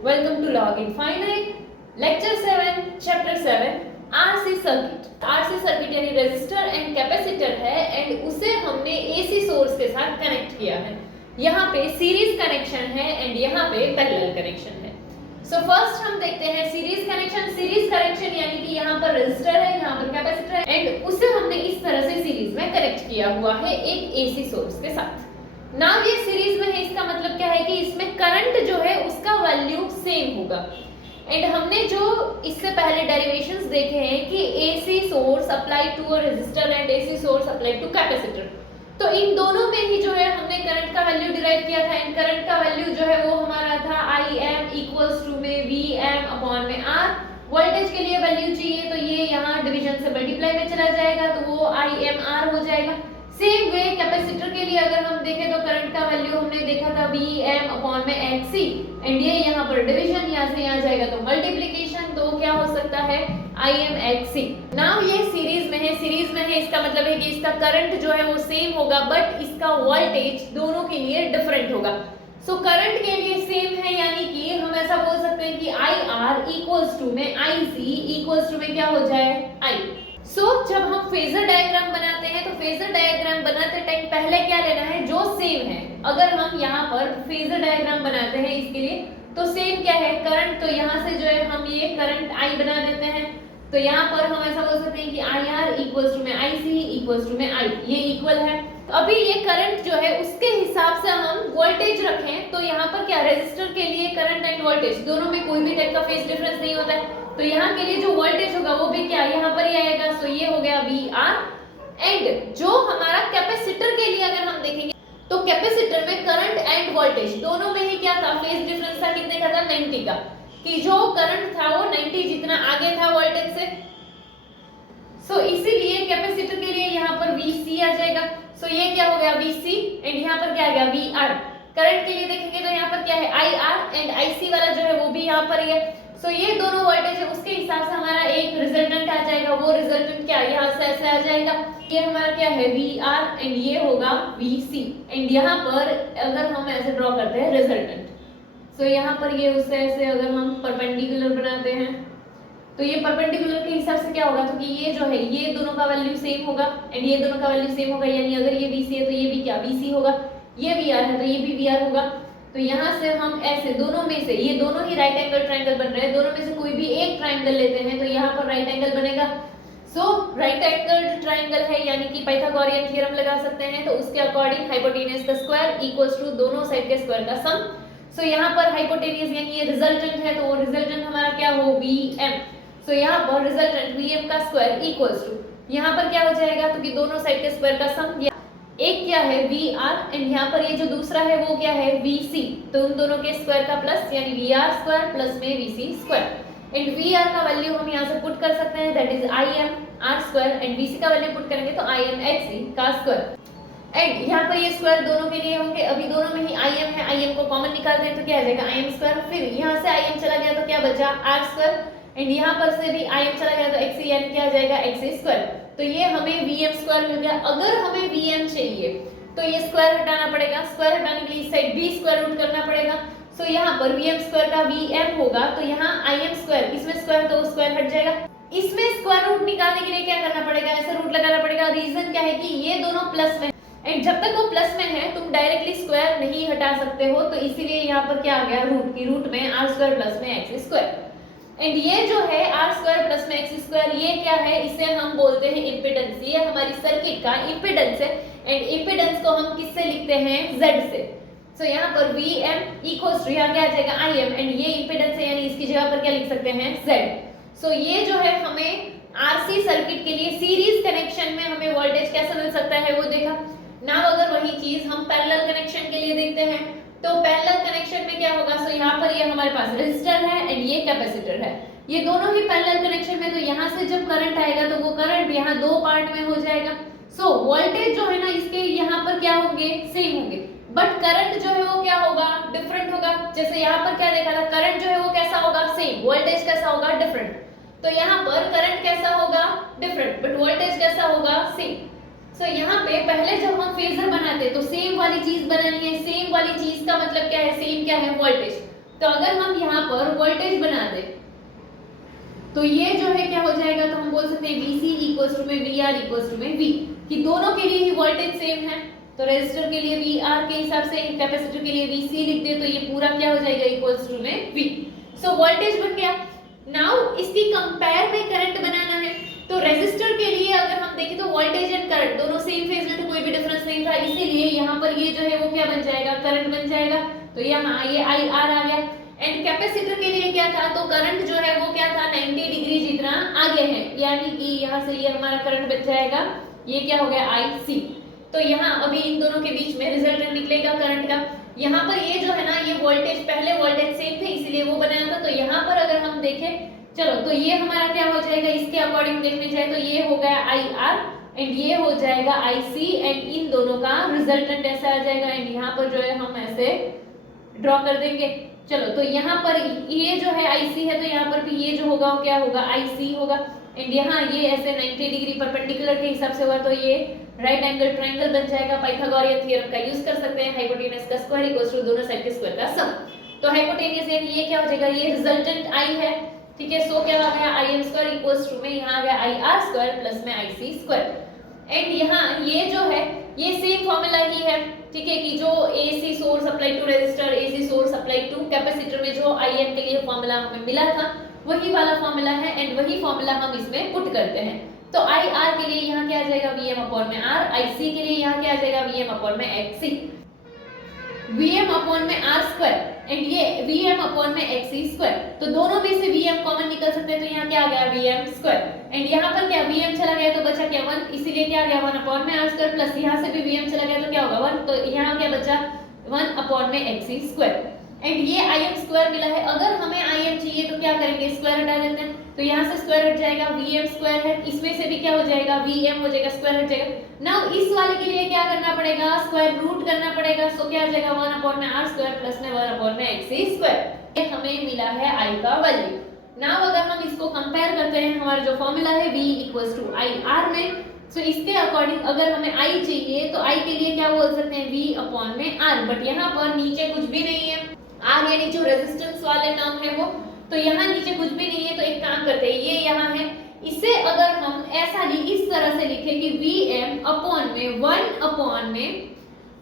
Welcome to Log Infinite, Lecture 7, Chapter 7, RC Circuit. RC Circuit यानी resistor and capacitor है and उसे हमने AC source के साथ कनेक्ट किया है. यहाँ पे सीरीज कनेक्शन है एंड यहाँ पे पैरेलल कनेक्शन है. सो फर्स्ट हम देखते हैं सीरीज कनेक्शन. सीरीज कनेक्शन यानी कि यहाँ पर रेजिस्टर है, यहाँ पर कैपेसिटर है एंड उसे हमने इस तरह से सीरीज में कनेक्ट किया हुआ है एक AC सोर्स के साथ. नाउ ये सीरीज में है, इसका मतलब क्या है कि इसमें करंट जो है उसका वैल्यू सेम होगा. एंड हमने जो इससे पहले डेरिवेशंस देखे हैं कि AC source apply to a resistor and AC source apply to capacitor, तो इन दोनों में ही जो है हमने करंट का वैल्यू डिराइव किया था. एंड करंट का वैल्यू जो है वो हमारा था Im इक्वल्स टू में Vm अपॉन में R. वोल्टेज के लिए वैल्यू चाहिए तो ये यहाँ डिवीजन से मल्टीप्लाई में चला जाएगा तो वो ImR हो जाएगा. सेम वे कैपेसिटर के लिए अगर हम देखें तो करंट का वैल्यू हमने देखा था Vm अपॉन में Xc एंड ये यहाँ पर डिवीजन यहाँ से यहाँ जाएगा तो मल्टीप्लिकेशन, तो क्या हो सकता है Imxc. नाउ ये सीरीज में है, इसका मतलब है कि इसका करंट जो है वो सेम होगा बट इसका वोल्टेज दोनों के लिए डिफरेंट होगा. सो करंट के लिए सेम है यानी कि हम ऐसा बोल सकते हैं कि IR इक्वल्स टू में IC इक्वल्स टू में क्या हो जाए I. जब हम फेजर डायग्राम बनाते हैं तो फेजर डायग्राम बनाते टाइम पहले क्या लेना है, जो सेम है. अगर हम यहाँ पर फेजर डायग्राम बनाते हैं इसके लिए तो सेम क्या है करंट, तो यहाँ से जो है हम ये करंट I बना देते हैं. तो यहाँ पर हम ऐसा बोल सकते हैं कि IR इक्वल्स टू में IC इक्वल्स टू में I, ये इक्वल है. अभी ये करंट जो है उसके हिसाब से हम वोल्टेज रखें तो यहाँ पर क्या रेजिस्टर के लिए करंट एंड वोल्टेज दोनों में कोई भी टाइप का फेज डिफरेंस नहीं होता है, तो यहाँ के लिए जो वोल्टेज होगा वो भी क्या यहाँ पर ही आएगा. सो ये हो गया VR. एंड जो हमारा कैपेसिटर के लिए अगर हम देखेंगे तो कैपेसिटर में करंट एंड वोल्टेज दोनों में ही क्या था, फेज डिफरेंस था. कितने का था, 90 का, कि जो करंट था वो 90 जितना आगे था वोल्टेज से. सो इसीलिए कैपेसिटर के लिए यहाँ पर VC आ जाएगा. सो ये क्या हो गया VC एंड यहाँ पर क्या आ गया VR. करंट के लिए देखेंगे तो यहाँ पर क्या है IR एंड IC वाला जो है वो भी यहाँ पर ही है. सो ये दोनों वोल्टेज है, उसके हिसाब से हमारा एक रिजल्टेंट आ जाएगा. वो रिजल्टेंट क्या यहाँ से ऐसे आ जाएगा, ये हमारा क्या है VR एंड ये होगा VC. एंड यहाँ पर अगर हम ऐसे ड्रॉ करते हैं रिजल्टेंट, सो यहाँ पर ये उससे ऐसे अगर हम परपेंडिकुलर बनाते हैं तो ये परपेंडिकुलर के हिसाब से क्या होगा, तो कि ये जो है ये दोनों का वैल्यू सेम होगा एंड ये दोनों का वैल्यू सेम होगा. यानी अगर ये VC है तो ये भी क्या VC होगा, ये VR है तो ये भी VR होगा. तो यहाँ से हम ऐसे दोनों में से, ये दोनों ही राइट एंगल ट्रायंगल बन रहे हैं, दोनों में से कोई भी एक ट्रायंगल लेते हैं तो यहाँ पर राइट एंगल बनेगा. सो राइट एंगल ट्रायंगल है यानी कि पाइथागोरियन थ्योरम लगा सकते हैं. तो उसके अकॉर्डिंग हाइपोटेन्यूज का स्क्वायर इक्वल्स टू दोनों साइड के स्क्वायर का सम. सो यहाँ पर हाइपोटेन्यूज यानी ये रिजल्टेंट है तो वो रिजल्टेंट हमारा क्या हो Vm. सो यहाँ पर रिजल्टेंट Vm का स्क्वायर इक्वल्स टू यहाँ पर क्या हो जाएगा, तो कि दोनों साइड के स्क्वायर का सम. एक क्या है VR एंड यहाँ पर ये जो दूसरा है वो क्या है VC, तो उन दोनों के स्क्वायर का प्लस यानी VR स्क्वायर प्लस में VC स्क्वायर. एंड VR का वैल्यू हम यहाँ से पुट कर सकते हैं, that is ImR square and VC का वैल्यू पुट करेंगे तो Imxc का स्क्वायर. एंड यहाँ पर ये स्क्वायर दोनों के लिए होंगे. अभी दोनों में ही Im है, Im को कॉमन निकालते हैं तो क्या आ जाएगा Im स्क्वायर. फिर यहाँ से Im चला गया तो क्या बचा R स्क्वायर एंड यहाँ पर से भी Im चला गया तो Xc यानी क्या आ जाएगा Xc स्क्वायर. तो ये हमें Vm स्क्वायर मिल गया. अगर हमें Vm चाहिए तो ये स्क्वायर हटाना पड़ेगा. स्क्वायर हटाने के लिए इस साइड भी स्क्वायर रूट करना पड़ेगा. सो यहाँ पर Vm स्क्वायर का Vm होगा तो यहाँ Im स्क्वायर, इसमें स्क्वायर तो स्क्वायर हट जाएगा. इसमें स्क्वायर रूट निकालने के लिए क्या करना पड़ेगा, ऐसे रूट लगाना पड़ेगा. रीजन क्या है कि ये दोनों प्लस में एंड जब तक वो प्लस में है तुम डायरेक्टली स्क्वायर नहीं हटा सकते हो, तो इसीलिए यहाँ पर क्या आ गया रूट की रूट में R स्क्वायर प्लस में X स्क्वायर. एंड ये जो है R स्क्वायर प्लस में X स्क्वायर ये क्या है, इसे हम बोलते हैं इम्पीडेंस. ये हमारी सर्किट का इम्पीडेंस है एंड इम्पीडेंस को हम किससे लिखते हैं Z से. सो यहाँ पर Vm इक्वल्स टू यहाँ क्या आ जाएगा Im एंड ये इम्पीडेंस है यानी इसकी जगह पर क्या लिख सकते हैं Z. सो ये जो है हमें RC सर्किट के लिए सीरीज कनेक्शन में हमें वोल्टेज कैसे मिल सकता है वो देखा. नाउ अगर वही चीज हम पैरेलल कनेक्शन के लिए देखते हैं तो पैरेलल कनेक्शन में क्या होगा. सो यहाँ पर ये हमारे पास रेजिस्टर है एंड ये कैपेसिटर है, ये दोनों ही पैरेलल कनेक्शन में. तो यहाँ से जब करंट आएगा तो वो करंट यहाँ दो पार्ट में हो जाएगा. सो वोल्टेज जो है ना इसके यहाँ पर क्या होंगे, सेम होंगे, बट करंट जो है वो क्या होगा, डिफरेंट होगा. जैसे यहाँ पर क्या देखा था, करंट जो है वो कैसा होगा सेम, वोल्टेज कैसा होगा डिफरेंट. तो यहाँ पर करंट कैसा होगा डिफरेंट बट वोल्टेज कैसा होगा सेम. सो यहाँ पे पहले जब हम फेजर बनाते तो सेम वाली चीज बनानी है. सेम वाली चीज का मतलब क्या है, सेम क्या है वोल्टेज. तो अगर हम यहाँ पर वोल्टेज बना दे तो ये जो है क्या हो जाएगा, तो हम बोल सकते हैं VC इक्वल्स टू में VR इक्वल्स टू में V, कि दोनों के लिए ही वोल्टेज सेम है। तो रेजिस्टर के लिए VR के हिसाब से, कैपेसिटर के लिए VC लिख दे तो ये पूरा क्या हो जाएगा, इक्वल्स टू में V। सो वोल्टेज बन गया। नाउ इसकी कंपेयर में करंट बनाना है। तो रेजिस्टर के लिए अगर हम देखें तो वोल्टेज एंड करंट दोनों सेम फेज में, तो कोई भी डिफरेंस नहीं था, इसीलिए यहाँ पर ये जो है वो क्या बन जाएगा, करंट बन जाएगा। तो यहाँ ये IR आ गया। एंड कैपेसिटर के लिए क्या था, तो करंट जो है वो क्या था, 90 डिग्री जितना आगे है, यानी कि यहाँ से ये हमारा करंट बच जाएगा, ये क्या हो गया, IC। तो यहाँ अभी इन दोनों के बीच में रिजल्टेंट निकलेगा करंट का। यहाँ पर ये जो है ना, ये वोल्टेज पहले वोल्टेज सेम थे इसीलिए वो बनाया था। तो यहाँ पर अगर हम देखें, चलो तो ये हमारा क्या हो जाएगा, इसके अकॉर्डिंग देखने जाए तो ये हो गया IR एंड ये हो जाएगा IC एंड इन दोनों का रिजल्टेंट ऐसा आ जाएगा। एंड यहाँ पर जो है हम ऐसे ड्रॉ कर देंगे। चलो तो यहाँ पर ये जो है IC है, तो यहाँ पर भी ये जो होगा वो क्या होगा, IC होगा। एंड यहाँ ये ऐसे 90 डिग्री परपेंडिकुलर के हिसाब से हुआ तो ये राइट एंगल ट्रायंगल बन जाएगा। पाइथागोरियन थ्योरम का यूज कर सकते हैं, हाइपोटेनस का स्क्वायर इक्वल्स टू दोनों साइड के स्क्वायर का सम। तो हाइपोटेनस यानी ये क्या हो जाएगा, ये रिजल्टेंट I है, ठीक है। सो क्या आ गया, IM स्क्वायर इक्वल्स टू में यहाँ आ गया IR स्क्वायर प्लस में IC स्क्वायर। एंड यहाँ ये जो है ये सेम फॉर्मूला ही है, ठीक है, कि जो AC source apply to resistor, AC source apply to capacitor में जो IM के लिए फॉर्मूला हमें मिला था वही वाला फॉर्मूला है। एंड वही फॉर्मूला हम इसमें पुट करते हैं। तो IR के लिए यहाँ क्या आ जाएगा, VM अपॉन में R, IC के लिए यहाँ क्या आ जाएगा, VM अपॉन में XC, VM अपॉन में R स्क्वायर एंड ये VM अपॉन में XC स्क्वायर। तो दोनों में से VM कॉमन निकल सकते हैं, तो यहाँ क्या आ गया, VM स्क्वायर। एंड यहाँ पर क्या VM चला गया तो बचा क्या, 1, इसीलिए क्या आ गया 1 अपॉन में R स्क्वायर प्लस यहाँ से भी VM चला गया तो क्या होगा 1, तो यहाँ क्या बचा 1 अपॉन में XC स्क्वायर। एंड ये IM स्क्वायर मिला है। अगर हमें IM चाहिए तो क्या करेंगे, स्क्वायर हटा देते हैं, तो यहाँ से स्क्वायर हट जाएगा, VM स्क्वायर है, इसमें से भी क्या हो जाएगा, VM हो जाएगा, स्क्वायर हट जाएगा। नाउ इस वाले के लिए क्या करना पड़ेगा, स्क्वायर रूट करना पड़ेगा। सो क्या आ जाएगा 1 अपॉन में R स्क्वायर प्लस में 1 अपॉन में XC स्क्वायर। ये हमें मिला है I का वैल्यू। नाउ अगर हम इसको कंपेयर करते हैं, हमारा जो फॉर्मूला है V इक्वल्स टू IR में, सो इसके अकॉर्डिंग अगर हमें I चाहिए तो I के लिए क्या बोल सकते हैं, V अपॉन में R। बट यहाँ पर नीचे कुछ भी नहीं है, R यानी जो रेजिस्टेंस वाले टर्म है वो, तो यहाँ नीचे कुछ भी नहीं है। तो एक काम करते हैं, ये यहाँ है, इसे अगर हम ऐसा इस तरह से लिखें कि VM अपॉन में 1 अपॉन में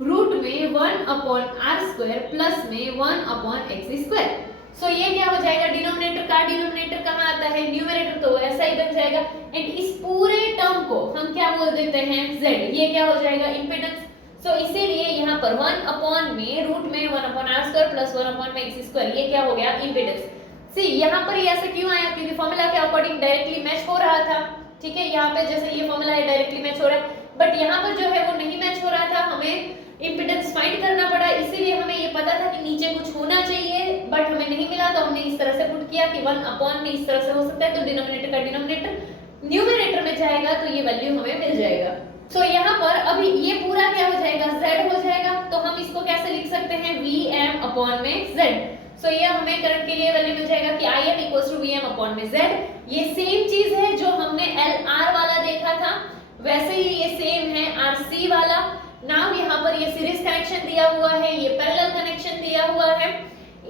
रूट में 1 अपॉन R स्क्वायर प्लस में 1 अपॉन XC स्क्वायर। सो ये क्या हो जाएगा, डिनोमिनेटर का डिनोमिनेटर कहाँ आता है, न्यूमरेटर, तो ऐसा ही बन जाएगा। एंड इस पूरे टर्म को हम क्या बोल देते हैं, Z। ये क्या हो जाएगा, इंपेडेंस। सो इसीलिए यहाँ पर 1 अपॉन में रूट में 1 upon R square plus 1 upon में XC स्क्वायर, ये क्या हो गया, इंपेडेंस। सी यहाँ पर ये ऐसे क्यों आया, क्योंकि फॉर्मूला के अकॉर्डिंग डायरेक्टली मैच हो रहा था, ठीक है। यहाँ पे जैसे ये फॉर्मूला है डायरेक्टली मैच हो रहा है, बट यहाँ पर जो है वो नहीं मैच हो रहा था, हमें इंपेडेंस फाइंड करना पड़ा। इसीलिए हमें ये पता था कि नीचे कुछ होना चाहिए बट हमें नहीं मिला, तो हमने इस तरह से पुट किया कि 1 अपॉन में इस तरह से हो सकता है, तो डिनोमिनेटर का डिनोमिनेटर न्यूमरेटर में जाएगा तो ये वैल्यू हमें मिल जाएगा। सो यहाँ पर अभी ये पूरा क्या हो जाएगा, Z हो जाएगा। तो हम इसको कैसे लिख सकते हैं, VM अपॉन में Z। सो ये हमें करंट के लिए वैल्यू मिल जाएगा कि IM equals to VM upon में Z। ये सेम चीज है जो हमने LR वाला देखा था, वैसे ही ये सेम है RC वाला। नाउ यहाँ पर ये सीरीज कनेक्शन दिया हुआ है, ये पैरेलल कनेक्शन दिया हुआ है।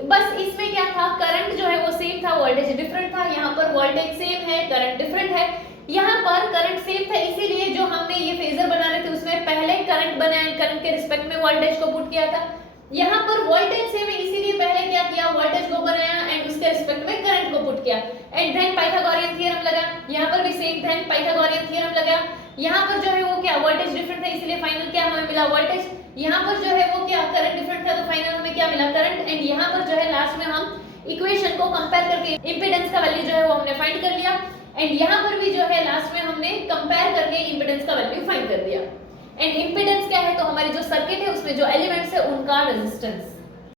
बस इसमें क्या था, करंट जो है वो सेम था, वोल्टेज डिफरेंट था। यहाँ पर वोल्टेज सेम है, करंट डिफरेंट है। यहाँ पर करंट सेम था, इसीलिए जो हमने ये फेजर बना रहे थे उसमें पहले करंट बनाया, करंट के रिस्पेक्ट में वोल्टेज को पुट किया था। यहाँ पर वोल्टेज सेम है, इसीलिए पहले क्या किया, वोल्टेज को बनाया एंड उसके रिस्पेक्ट में करंट को पुट किया। एंड देन पाइथागोरियन थ्योरम लगा, यहाँ पर भी सेम देन पाइथागोरियन थ्योरम लगा। यहाँ पर जो है वो क्या, वोल्टेज डिफरेंट था, इसलिए फाइनल क्या हमें मिला, वोल्टेज। यहाँ पर जो है वो क्या, करंट डिफरेंट था, तो फाइनल हमें क्या मिला, करंट। एंड यहाँ पर जो है लास्ट में हम इक्वेशन को कंपेयर करके इंपेडेंस का वैल्यू जो है वो हमने फाइंड कर लिया। एंड यहाँ पर भी जो है लास्ट में हमने कंपेयर करके इंपेडेंस का वैल्यू फाइंड कर दिया। एंड इंपेडेंस क्या है, तो हमारी जो सर्किट है उसमें जो एलिमेंट्स है उनका रेजिस्टेंस।